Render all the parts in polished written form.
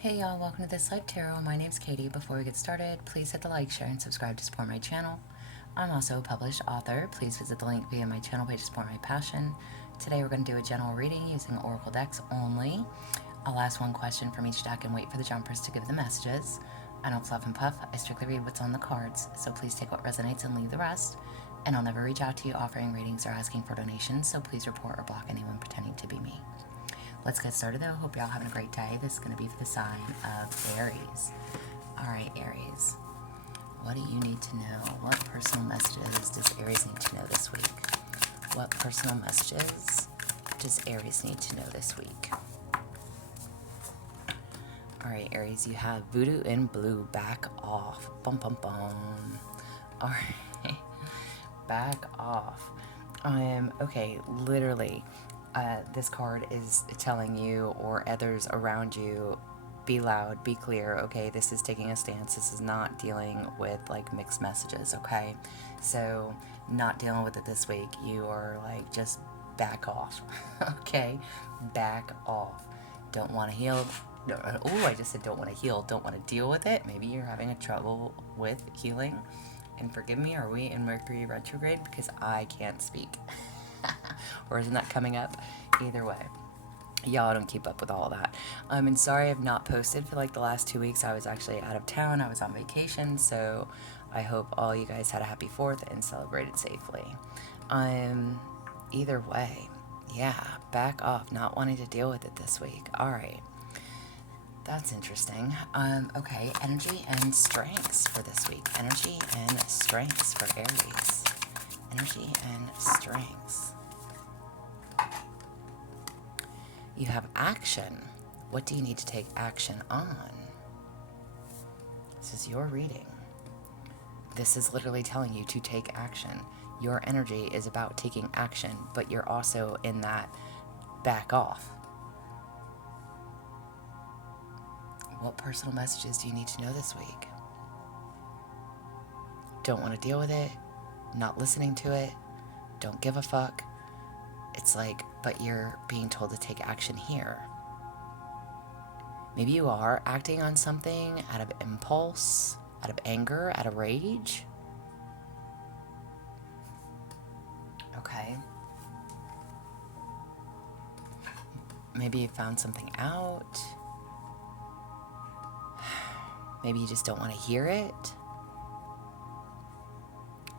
Hey y'all, welcome to This Life Tarot. My name's Katie. Before we get started, please hit the like, share, and subscribe to support my channel. I'm also a published author. Please visit the link via my channel page to support my passion. Today we're going to do a general reading using Oracle decks only. I'll ask one question from each deck and wait for the jumpers to give the messages. I don't fluff and puff. I strictly read what's on the cards, so please take what resonates and leave the rest. And I'll never reach out to you offering readings or asking for donations, so please report or block anyone pretending to be me. Let's get started though. Hope y'all having a great day. This is going to be for the sign of Aries. Alright, Aries. What do you need to know? What personal messages does Aries need to know this week? What personal messages does Aries need to know this week? Alright, Aries, you have Voodoo in Blue. Back off. Bum, bum, bum. Alright. Back off. Okay, literally. This card is telling you or others around you, be loud, be clear, okay? This is taking a stance. This is not dealing with like mixed messages, okay? So not dealing with it this week. You are like, just back off, okay? Back off. Don't want to heal. Oh, I just said don't want to heal. Don't want to deal with it. Maybe you're having a trouble with healing. And forgive me, are we in Mercury retrograde? Because I can't speak. Or isn't that coming up? Either way, y'all don't keep up with all that. And sorry I've not posted for like the last 2 weeks. I was actually out of town. I was on vacation, so I hope all you guys had a happy 4th and celebrated safely. Either way, yeah, back off, not wanting to deal with it this week. All right. That's interesting. Okay, energy and strengths for this week. Energy and strengths for Aries. Energy and strengths. You have action. What do you need to take action on? This is your reading. This is literally telling you to take action. Your energy is about taking action, but you're also in that back off. What personal messages do you need to know this week? Don't want to deal with it, not listening to it, don't give a fuck. It's like, but you're being told to take action here. Maybe you are acting on something out of impulse, out of anger, out of rage. Okay. Maybe you found something out. Maybe you just don't want to hear it.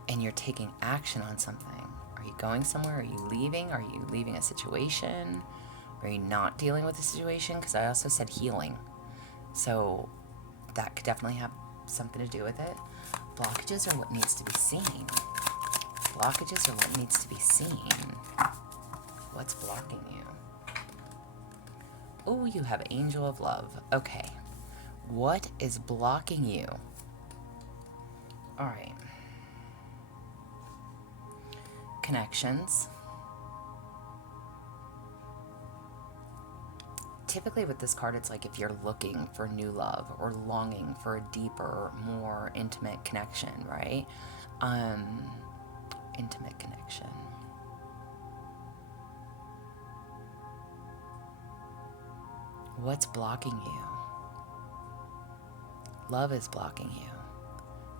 And you're taking action on something. Are you going somewhere? Are you leaving? Are you leaving a situation? Are you not dealing with the situation? Because I also said healing. So that could definitely have something to do with it. Blockages are what needs to be seen. Blockages are what needs to be seen. What's blocking you? Oh, you have Angel of Love. Okay. What is blocking you? All right. Connections. Typically with this card, it's like if you're looking for new love or longing for a deeper, more intimate connection, right? Intimate connection. What's blocking you? Love is blocking you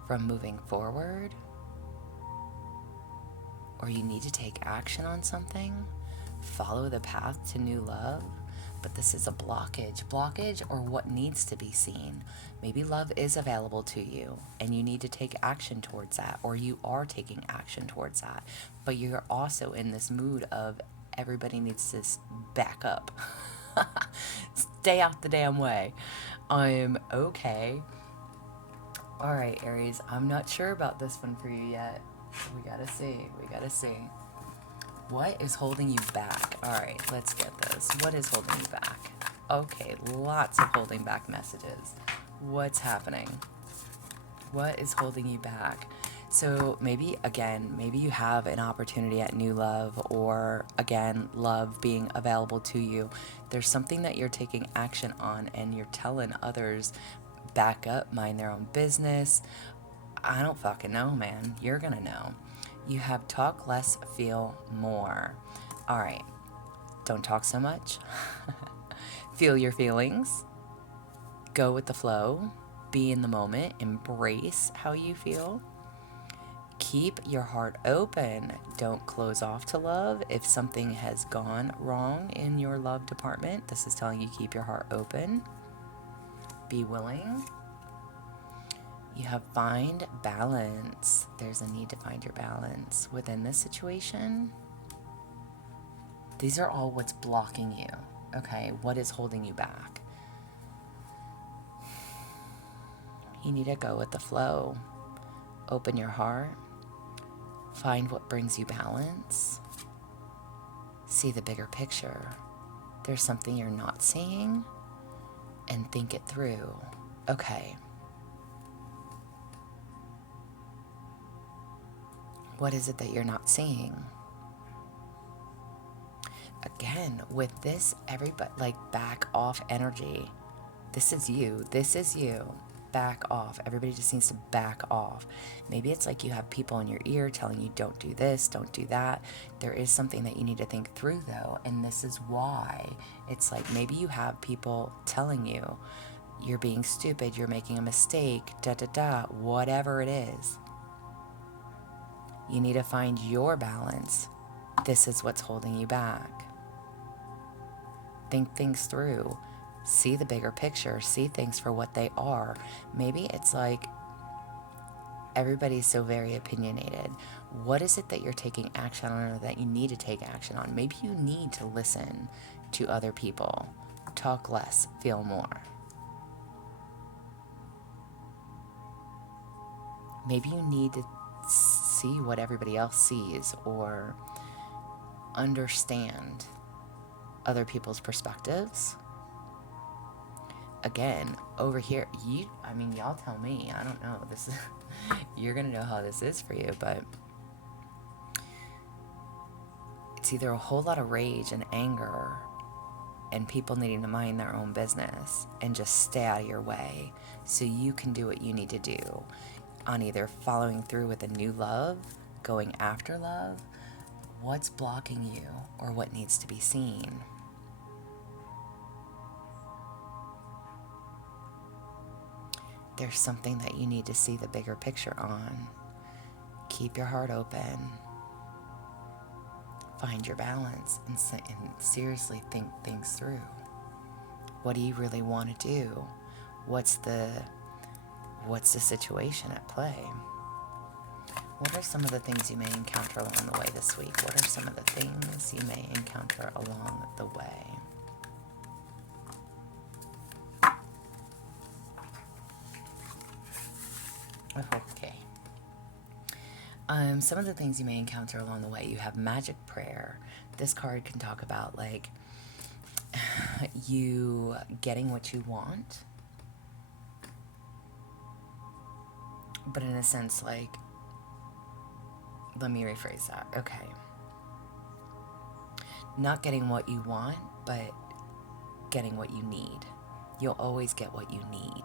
from moving forward, or you need to take action on something, follow the path to new love, but this is a blockage or what needs to be seen. Maybe love is available to you and you need to take action towards that, or you are taking action towards that, but you're also in this mood of everybody needs to back up. Stay out the damn way. Okay. All right, Aries, I'm not sure about this one for you yet. We gotta see. What is holding you back? All right, let's get this. What is holding you back? Okay, lots of holding back messages. What's happening? What is holding you back? So maybe you have an opportunity at new love, or again, love being available to you. There's something that you're taking action on and you're telling others, back up, mind their own business. I don't fucking know, man. You're gonna know. You have talk less, feel more. All right. Don't talk so much. Feel your feelings. Go with the flow, be in the moment, embrace how you feel. Keep your heart open. Don't close off to love. If something has gone wrong in your love department, this is telling you keep your heart open. Be willing. You have find balance. There's a need to find your balance within this situation. These are all what's blocking you, okay? What is holding you back? You need to go with the flow. Open your heart. Find what brings you balance. See the bigger picture. There's something you're not seeing, and think it through. Okay. What is it that you're not seeing? Again, with this, everybody, like, back off energy. This is you. This is you. Back off. Everybody just needs to back off. Maybe it's like you have people in your ear telling you don't do this, don't do that. There is something that you need to think through, though, and this is why. It's like maybe you have people telling you you're being stupid, you're making a mistake, whatever it is. You need to find your balance. This is what's holding you back. Think things through. See the bigger picture. See things for what they are. Maybe it's like everybody's so very opinionated. What is it that you're taking action on, or that you need to take action on? Maybe you need to listen to other people. Talk less, feel more. Maybe you need to see what everybody else sees, or understand other people's perspectives. Again, over here, y'all tell me. I don't know. This is you're gonna know how this is for you, but it's either a whole lot of rage and anger and people needing to mind their own business and just stay out of your way so you can do what you need to do on either following through with a new love, going after love, what's blocking you, or what needs to be seen. There's something that you need to see the bigger picture on. Keep your heart open. Find your balance and seriously think things through. What do you really want to do? What's the situation at play? What are some of the things you may encounter along the way this week? What are some of the things you may encounter along the way? Okay. Some of the things you may encounter along the way. You have magic prayer. This card can talk about, like, you getting what you want, but in a sense, like, let me rephrase that. Okay. Not getting what you want, but getting what you need. You'll always get what you need.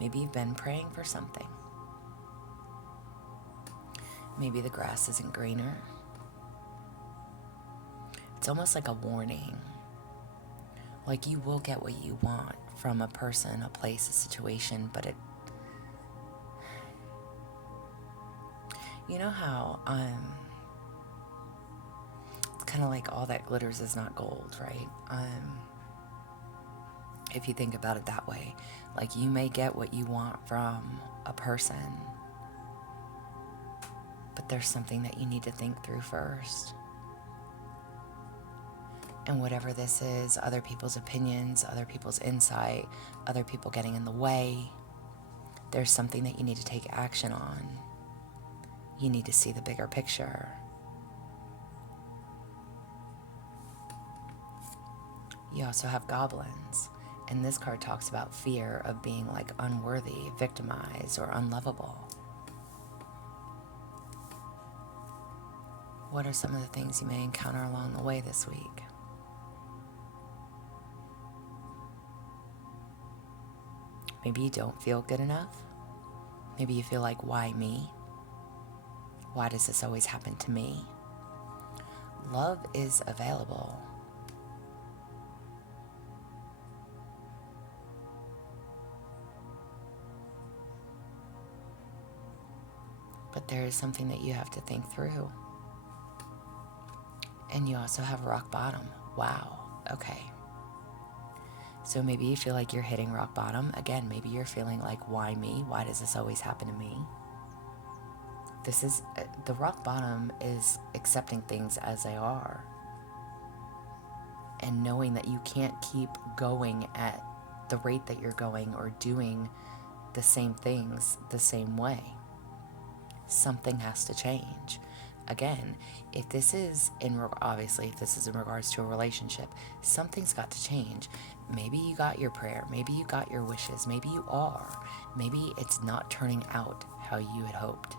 Maybe you've been praying for something. Maybe the grass isn't greener. It's almost like a warning. Like, you will get what you want from a person, a place, a situation, but you know how it's kind of like all that glitters is not gold, right? If you think about it that way, like, you may get what you want from a person, but there's something that you need to think through first. And whatever this is, other people's opinions, other people's insight, other people getting in the way, there's something that you need to take action on. You need to see the bigger picture. You also have goblins. And this card talks about fear of being, like, unworthy, victimized, or unlovable. What are some of the things you may encounter along the way this week? Maybe you don't feel good enough. Maybe you feel like, why me? Why does this always happen to me? Love is available. But there is something that you have to think through. And you also have rock bottom. Wow. Okay. So maybe you feel like you're hitting rock bottom. Again, maybe you're feeling like, why me? Why does this always happen to me? This is, the rock bottom is accepting things as they are. And knowing that you can't keep going at the rate that you're going or doing the same things the same way. Something has to change. Again, if this is obviously if this is in regards to a relationship, something's got to change. Maybe you got your prayer, maybe you got your wishes, maybe you are. Maybe it's not turning out how you had hoped.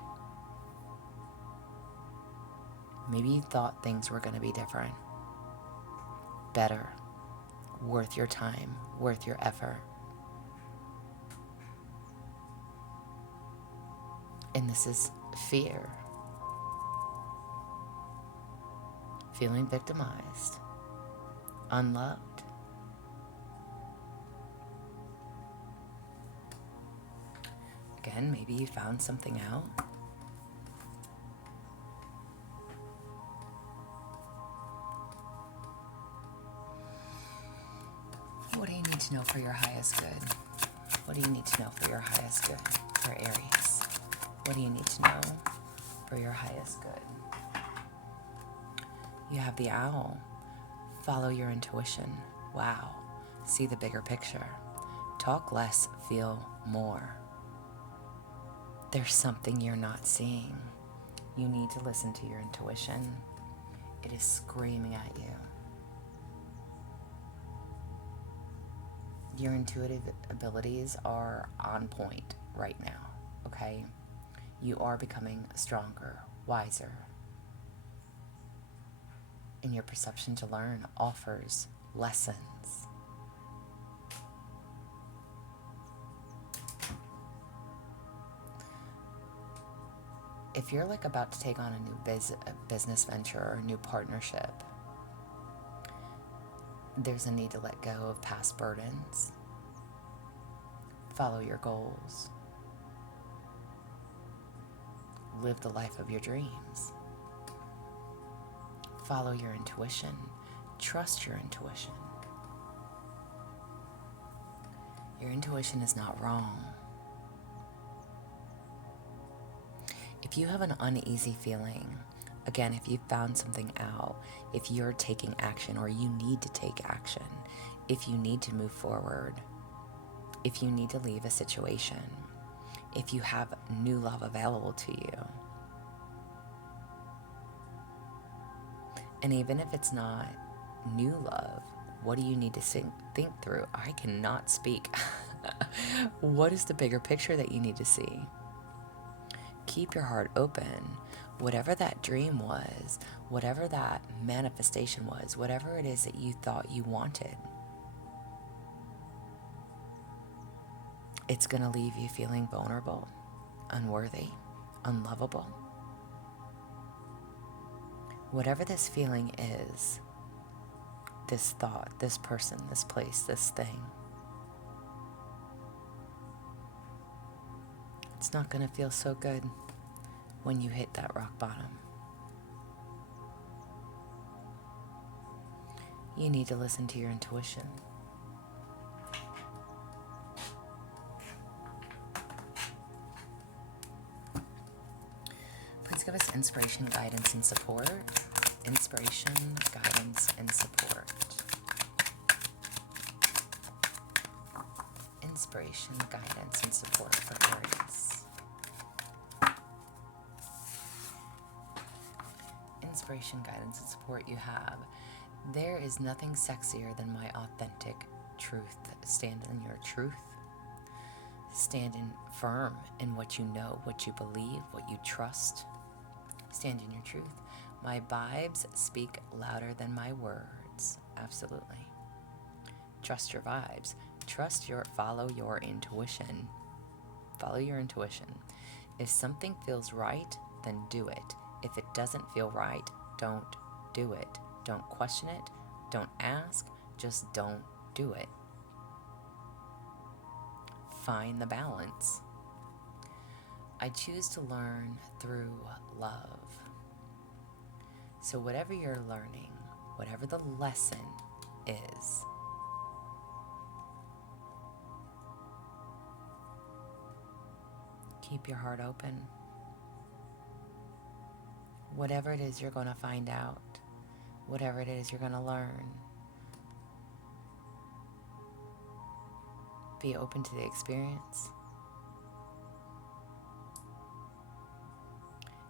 Maybe you thought things were going to be different, better, worth your time, worth your effort. And this is fear. Feeling victimized, unloved. Again, maybe you found something out. What do you need to know for your highest good? What do you need to know for your highest good for Aries? What do you need to know for your highest good? You have the owl. Follow your intuition. Wow. See the bigger picture. Talk less, feel more. There's something you're not seeing. You need to listen to your intuition. It is screaming at you. Your intuitive abilities are on point right now, okay? You are becoming stronger, wiser. And your perception to learn offers lessons. If you're like about to take on a new business venture or a new partnership, there's a need to let go of past burdens. Follow your goals. Live the life of your dreams. Follow your intuition. Trust your intuition. Your intuition is not wrong. If you have an uneasy feeling, again, if you found something out, if you're taking action or you need to take action, if you need to move forward, if you need to leave a situation, if you have new love available to you, and even if it's not new love, what do you need to think through? I cannot speak. What is the bigger picture that you need to see? Keep your heart open. Whatever that dream was, whatever that manifestation was, whatever it is that you thought you wanted, it's going to leave you feeling vulnerable, unworthy, unlovable. Whatever this feeling is, this thought, this person, this place, this thing, it's not going to feel so good when you hit that rock bottom. You need to listen to your intuition. Please give us inspiration, guidance, and support. Inspiration, guidance, and support. Inspiration, guidance, and support for Aries. Inspiration, guidance, and support you have. There is nothing sexier than my authentic truth. Stand in your truth. Stand firm in what you know, what you believe, what you trust. Stand in your truth. My vibes speak louder than my words. Absolutely. Trust your vibes. Follow your intuition. Follow your intuition. If something feels right, then do it. If it doesn't feel right, don't do it. Don't question it. Don't ask. Just don't do it. Find the balance. I choose to learn through love. So whatever you're learning, whatever the lesson is, keep your heart open. Whatever it is you're going to find out, whatever it is you're going to learn, be open to the experience.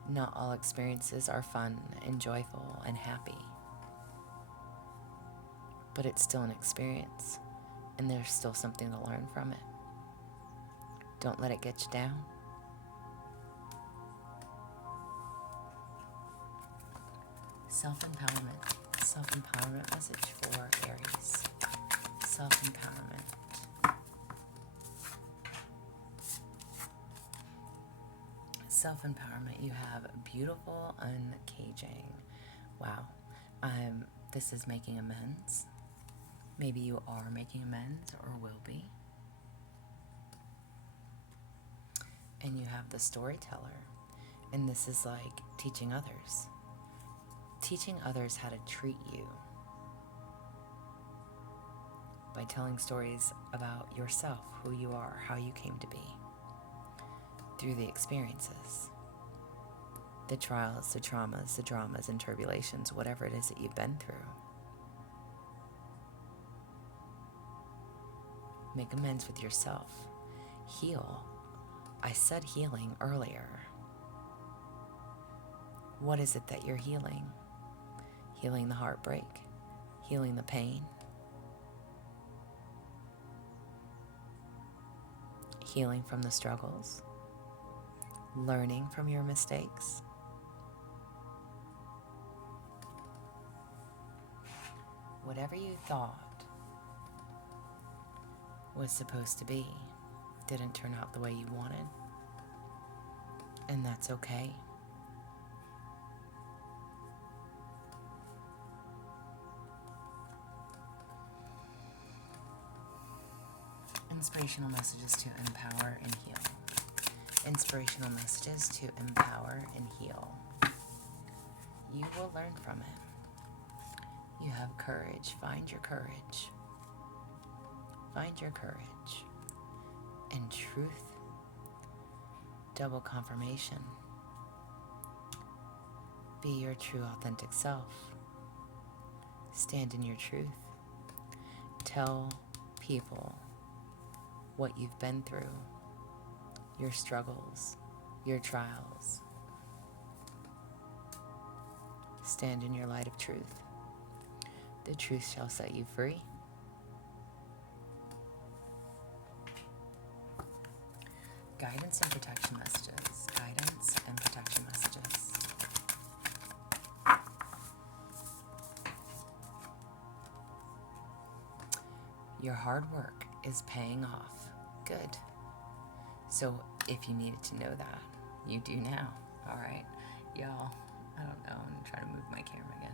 Not all experiences are fun and joyful and happy, but it's still an experience, and there's still something to learn from it. Don't let it get you down. Self-empowerment. Self-empowerment message for Aries. Self-empowerment. Self-empowerment. You have beautiful uncaging. Wow. This is making amends. Maybe you are making amends or will be. And you have the storyteller. And this is like teaching others. Teaching others how to treat you by telling stories about yourself, who you are, how you came to be, through the experiences, the trials, the traumas, the dramas and tribulations, whatever it is that you've been through. Make amends with yourself. Heal. I said healing earlier. What is it that you're healing? Healing the heartbreak, healing the pain, healing from the struggles, learning from your mistakes. Whatever you thought was supposed to be didn't turn out the way you wanted, and that's okay. Inspirational messages to empower and heal. Inspirational messages to empower and heal. You will learn from it. You have courage. Find your courage. Find your courage. And truth. Double confirmation. Be your true, authentic self. Stand in your truth. Tell people what you've been through, your struggles, your trials. Stand in your light of truth. The truth shall set you free. Guidance and protection messages. Guidance and protection messages. Your hard work is paying off. Good. So if you needed to know that, you do now. All right, y'all. I don't know. I'm gonna try to move my camera again.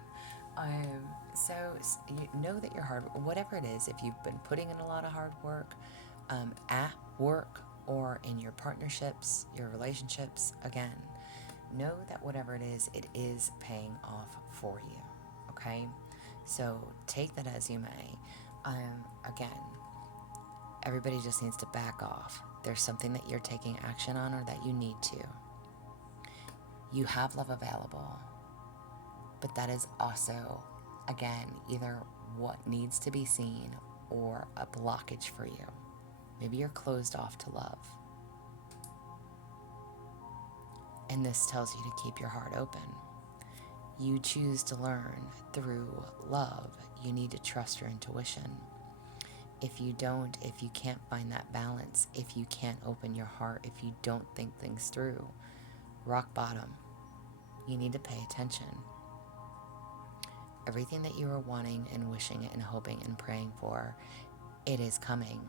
So you know that your hard, whatever it is, if you've been putting in a lot of hard work at work or in your partnerships, your relationships, again, know that whatever it is paying off for you. Okay. So take that as you may. Again, everybody just needs to back off. There's something that you're taking action on or that you need to. You have love available, but that is also, again, either what needs to be seen or a blockage for you. Maybe you're closed off to love. And this tells you to keep your heart open. You choose to learn through love. You need to trust your intuition. If you don't, if you can't find that balance, if you can't open your heart, if you don't think things through, rock bottom. You need to pay attention. Everything that you are wanting and wishing and hoping and praying for, it is coming,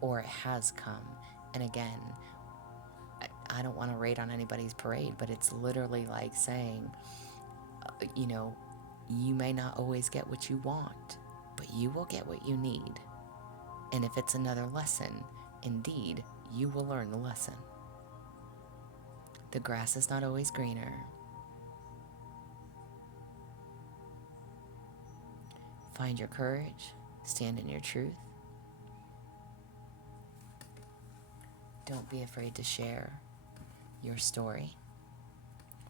or it has come. And again, I don't want to raid on anybody's parade, but it's literally like saying, you may not always get what you want, but you will get what you need. And if it's another lesson, indeed, you will learn the lesson. The grass is not always greener. Find your courage. Stand in your truth. Don't be afraid to share your story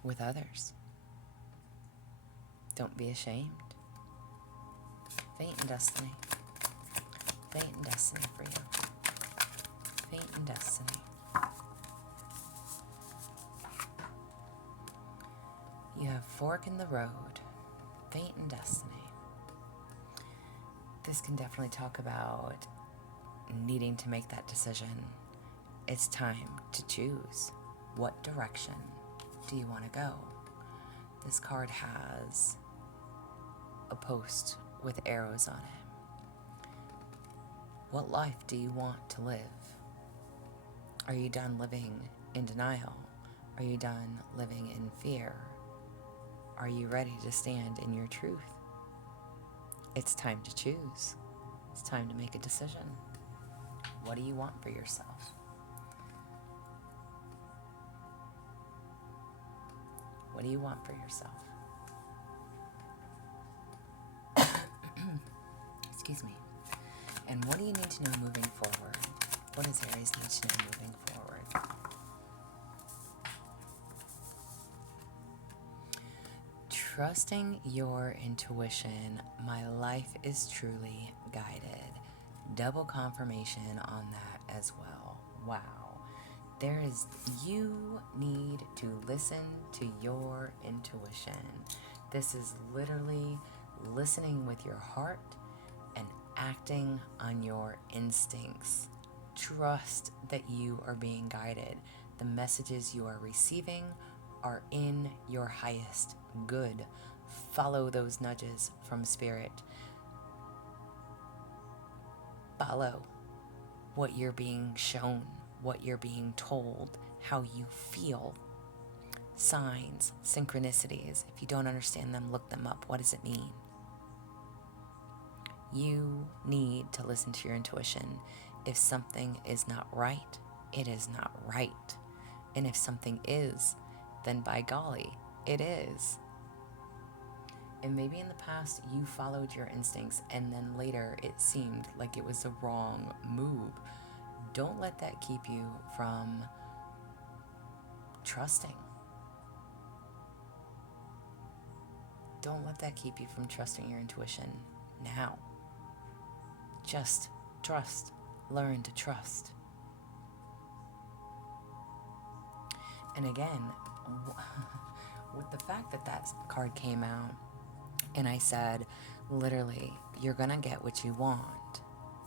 with others. Don't be ashamed. Fate and destiny. Fate and destiny for you. Fate and destiny. You have fork in the road. Fate and destiny. This can definitely talk about needing to make that decision. It's time to choose. What direction do you want to go? This card has a post with arrows on it. What life do you want to live? Are you done living in denial? Are you done living in fear? Are you ready to stand in your truth? It's time to choose. It's time to make a decision. What do you want for yourself? What do you want for yourself? Excuse me. And what do you need to know moving forward? What does Aries need to know moving forward? Trusting your intuition, my life is truly guided. Double confirmation on that as well. Wow. You need to listen to your intuition. This is literally listening with your heart and acting on your instincts. Trust that you are being guided. The messages you are receiving are in your highest good. Follow those nudges from spirit. Follow what you're being shown, what you're being told, how you feel. Signs, synchronicities. If you don't understand them, look them up. What does it mean? You need to listen to your intuition. If something is not right, it is not right. And if something is, then by golly, it is. And maybe in the past you followed your instincts and then later it seemed like it was the wrong move. Don't let that keep you from trusting. Don't let that keep you from trusting your intuition now. Just trust. Learn to trust. And again, with the fact that that card came out, and I said, literally, you're going to get what you want,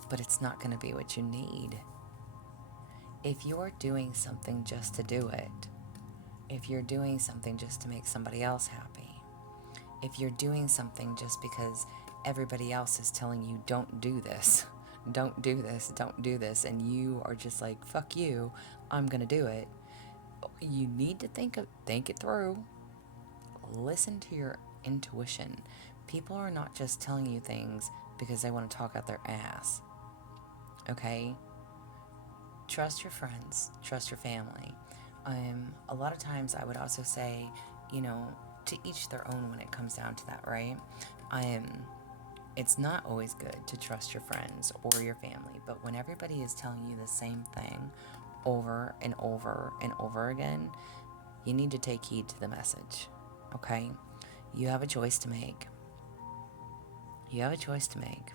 but it's not going to be what you need. If you're doing something just to do it, if you're doing something just to make somebody else happy, if you're doing something just because everybody else is telling you, don't do this, don't do this, don't do this, and you are just like, fuck you, I'm going to do it, you need to think it through. Listen to your intuition. People are not just telling you things because they want to talk out their ass. Okay? Trust your friends. Trust your family. A lot of times I would also say, to each their own when it comes down to that, right? It's not always good to trust your friends or your family, but when everybody is telling you the same thing over and over and over again, you need to take heed to the message. Okay? You have a choice to make. You have a choice to make.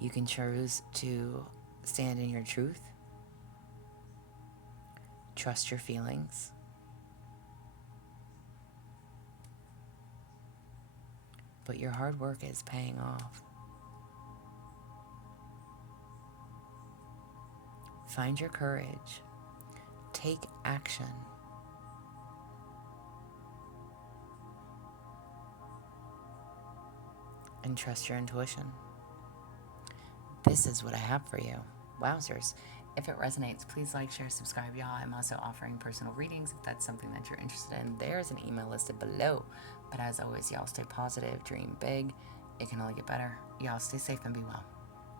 You can choose to stand in your truth, trust your feelings, but your hard work is paying off. Find your courage. Take action. And trust your intuition. This is what I have for you. Wowzers. If it resonates, please like, share, subscribe, y'all. I'm also offering personal readings if that's something that you're interested in. There's an email listed below. But as always, y'all stay positive, dream big. It can only get better. Y'all stay safe and be well.